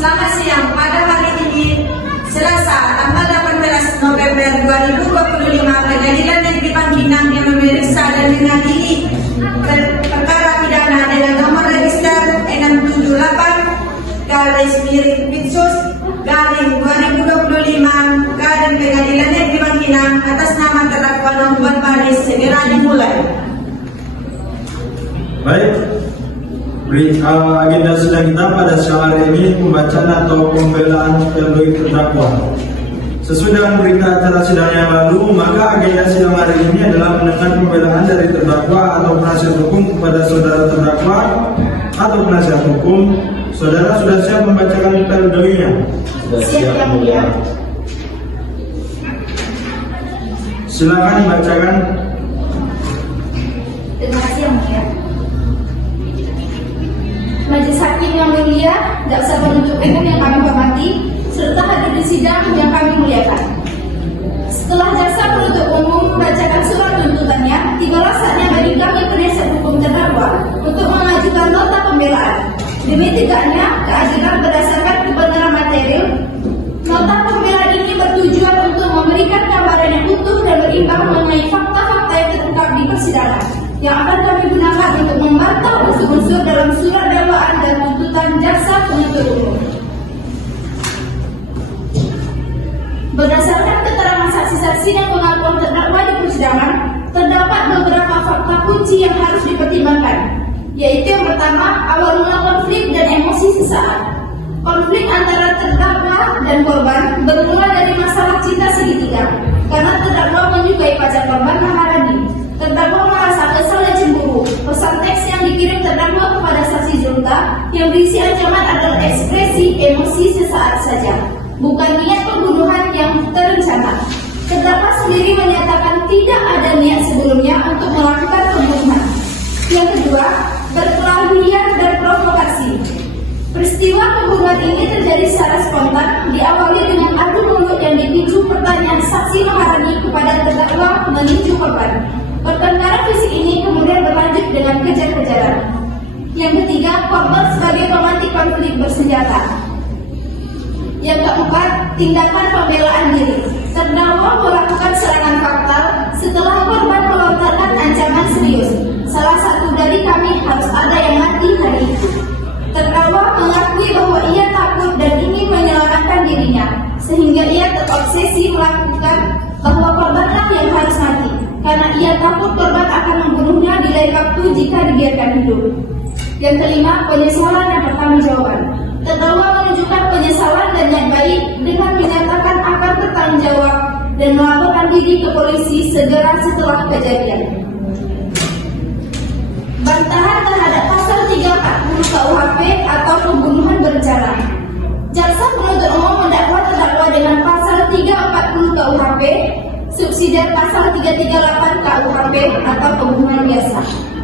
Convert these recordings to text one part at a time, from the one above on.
Selamat siang. Pada hari ini, Selasa, tanggal 18 November 2025, Pengadilan Negeri Bangkinang yang memeriksa dan mengadili perkara pidana dengan nomor register 678-Pidsus-2025 Garing Pengadilan Negeri Bangkinang atas nama terdakwa Nofwan Faris segera dimulai. Baik, agenda sidang kita pada siang hari ini pembacaan atau pembelaan dari terdakwa. Sesuai dengan berita acara sidang yang lalu, maka agenda sidang hari ini adalah mendengar pembelaan dari terdakwa atau penasihat hukum kepada saudara terdakwa atau penasihat hukum. Saudara sudah siap membacakan pledoi-nya? Siap, Yang Mulia. Silakan dibacakan. Terima kasih Yang Mulia. Majelis Hakim yang mulia, jaksa penuntut umum yang kami hormati, serta hadir di sidang yang kami muliakan. Setelah jaksa penuntut umum membacakan surat tuntutannya, tibalah saatnya bagi kami penasihat hukum terdakwa untuk mengajukan nota pembelaan. Demi tegaknya keadilan berdasarkan kebenaran material, nota pembelaan ini bertujuan untuk memberikan gambaran yang utuh dan berimbang mengenai fakta-fakta yang terungkap di persidangan, yang akan kami gunakan untuk membantah unsur-unsur dalam surat dakwaan dan tuntutan jaksa penuntut umum. Berdasarkan keterangan saksi-saksi dan pengakuan terdakwa di persidangan, terdapat beberapa fakta kunci yang harus dipertimbangkan, yaitu yang pertama, awal mula konflik dan emosi sesaat. Konflik antara terdakwa dan korban bermula dari masalah cinta segitiga, karena terdakwa menyukai pacar korban Maharani. Terdakwa merasa kesal dan cemburu. Pesan teks yang dikirim terdakwa kepada saksi Zulta yang berisi ancaman adalah ekspresi emosi sesaat saja, bukan niat pembunuhan yang terencana. Terdakwa sendiri menyatakan tidak ada niat sebelumnya untuk melakukan pembunuhan. Yang kedua, berkelahian dan provokasi. Peristiwa pembunuhan ini terjadi secara spontan, diawali dengan adu mulut yang dipicu pertanyaan saksi Maharani kepada terdakwa menuju korban. Pertengkaran fisik ini kemudian berlanjut dengan kejar-kejaran. Yang ketiga, korban sebagai pemantik konflik bersenjata. Yang keempat, tindakan pembelaan diri. Terdakwa melakukan serangan fatal setelah korban melontarkan ancaman serius. Salah satu dari kami harus ada yang mati hari itu. Terdakwa mengakui bahwa ia takut dan ingin menyelamatkan dirinya, sehingga ia terobsesi melakukan bahwa korbanlah yang harus mati, karena ia takut korban akan membunuhnya di lain waktu jika dibiarkan hidup. Yang kelima, penyesalan dan pertanggungjawaban. Terdakwa menunjukkan penyesalan dan niat baik dengan menyatakan akan bertanggung jawab dan melaporkan diri ke polisi segera setelah kejadian. Bantahan terhadap pasal 340 KUHP atau pembunuhan berencana. Jaksa penuntut umum mendakwa terdakwa dengan pasal 340 KUHP, subsidiar pasal 338 KUHP atau pembunuhan biasa.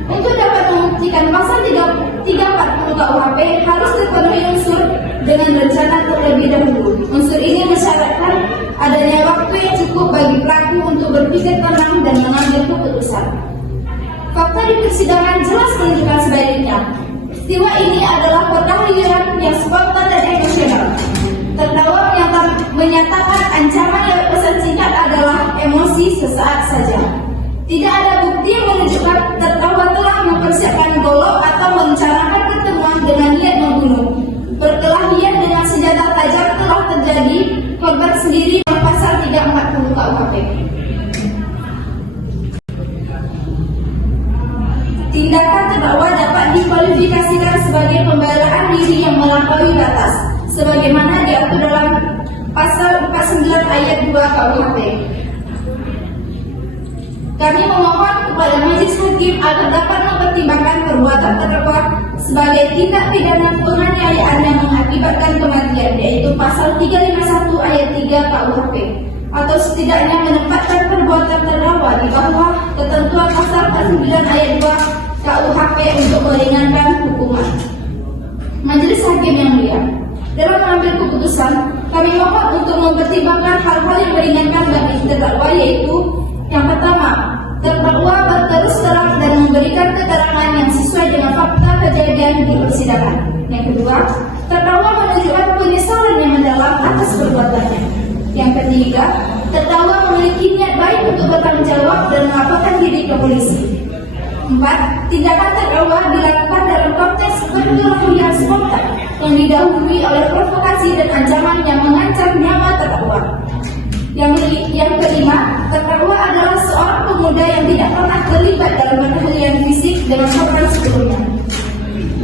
Untuk dapat membuktikan pasal 340 KUHP harus terpenuhi unsur dengan rencana terlebih dahulu. Unsur ini mensyaratkan adanya waktu yang cukup bagi pelaku untuk berpikir tenang dan mengambil keputusan. Fakta di persidangan jelas menunjukkan sebaliknya. Peristiwa ini adalah perkahwian yang spontan dan emosional. Terdakwa menyatakan ancaman lewat pesan singkat adalah emosi sesaat saja. Tidak ada bukti yang menunjukkan terdakwa telah mempersiapkan golok atau merencanakan pertemuan dengan niat membunuh. Perkelahian dengan senjata tajam telah terjadi, korban sendiri pasal 340 KUHP. Tindakan terdakwa dapat dikualifikasikan sebagai pembelaan diri yang melampaui batas, sebagaimana diatur dalam pasal 49 ayat 2 KUHP. Kami memohon kepada Majelis Hakim agar dapat mempertimbangkan perbuatan terdakwa sebagai tindak pidana penganiayaan yang mengakibatkan kematian, yaitu pasal 351 ayat 3 KUHP, atau setidaknya menempatkan perbuatan terdakwa di bawah ketentuan pasal 49 ayat 2 KUHP untuk meringankan hukuman. Majelis Hakim yang mulia, dalam mengambil keputusan, kami mohon untuk mempertimbangkan hal-hal yang meringankan bagi terdakwa, yaitu yang pertama, terdakwa berterus terang dan memberikan keterangan yang sesuai dengan fakta kejadian di persidangan. Yang kedua, terdakwa menunjukkan kewajiban penyesalan yang mendalam atas perbuatannya. Yang ketiga, terdakwa memiliki niat baik untuk bertanggung jawab dan melaporkan diri ke polisi. 4. Tindakan terdakwa dilakukan dalam konteks berkelakuan spontan yang didahului oleh provokasi dan ancaman yang mengancam nyawa terdakwa. Yang kelima, terdakwa adalah seorang pemuda yang tidak pernah terlibat dalam perkelahian fisik dengan korban sebelumnya.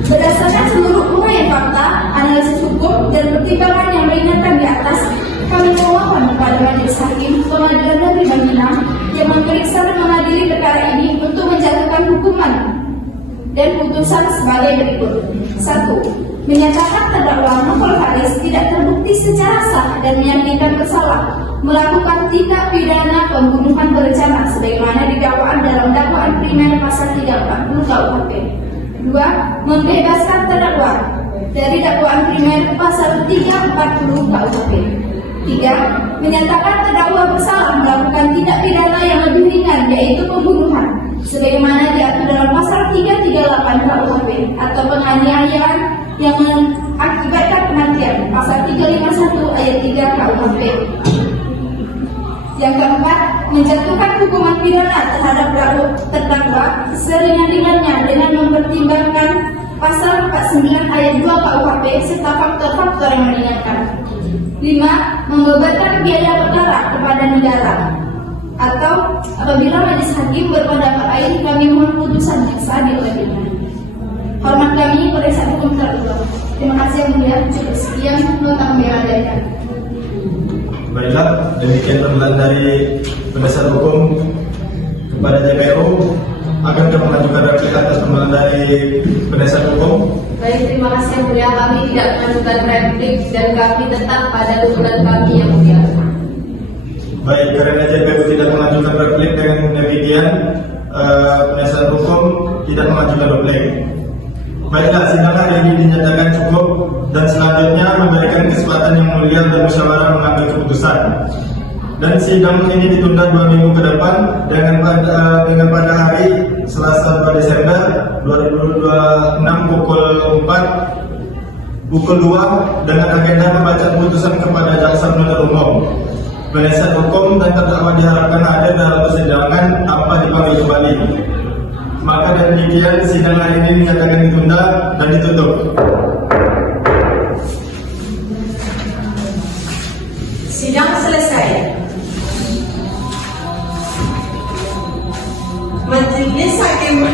Berdasarkan seluruh uraian fakta, analisis hukum, dan pertimbangan yang meringankan di atas, kami memohon kepada Majelis Hakim Pengadilan Negeri Bangkinang yang memeriksa dan mengadili perkara ini untuk menjatuhkan hukuman dan putusan sebagai berikut. 1. Menyatakan terdakwa Nofal Faris tidak terbukti secara sah dan meyakinkan bersalah melakukan tindak pidana pembunuhan berencana sebagaimana didakwaan dalam dakwaan primer pasal 340 KUHP. 2. Membebaskan terdakwa dari dakwaan primer pasal 340 KUHP. 3. Menyatakan terdakwa bersalah melakukan tindak pidana yang lebih ringan yaitu pembunuhan sebagaimana diatur dalam pasal 338 KUHP atau penganiayaan yang mengakibatkan kematian pasal 351 ayat 3 KUHP. Yang keempat, menjatuhkan hukuman pidana terhadap terdakwa seringan-ringannya dengan mempertimbangkan pasal 49 ayat 2 KUHP serta faktor-faktor yang meringankan. 5. Membebankan biaya perkara kepada negara. Atau apabila Majelis Hakim berpendapat lain, kami mohon putusan jaksa diulangi. Hormat kami, Penasihat Hukum terdakwa. Terima kasih yang mulia. Cukup sekian nota pembelaan dari kami. Baiklah, demikian pembelaan dari penasihat hukum kepada JPU. Akan kami mengajukan replika atas pembelaan dari penasihat hukum. Baik, terima kasih yang mulia. Kami tidak mengajukan replik dan kami tetap pada tuntutan kami yang mulia. Baik, karena JPU tidak mengajukan replik, dengan demikian penasihat hukum tidak mengajukan replik. Baiklah, sidang hari ini dinyatakan cukup dan selanjutnya memberikan kesempatan yang mulia dan musyawarah mengambil keputusan. Dan sidang ini ditunda 2 minggu ke depan dengan pada hari Selasa 2 Desember 2026 pukul 2 dengan agenda pembacaan putusan kepada jaksa penuntut umum. Penasihat hukum dan terdakwa diharapkan hadir dalam persidangan tanpa dipanggil kembali. Maka dari demikian sidang hari ini dinyatakan ditunda dan ditutup. Sidang selesai. Majelis Hakim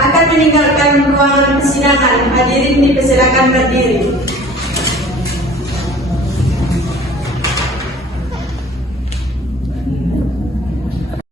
akan meninggalkan ruangan persidangan. Hadirin dipersilakan berdiri.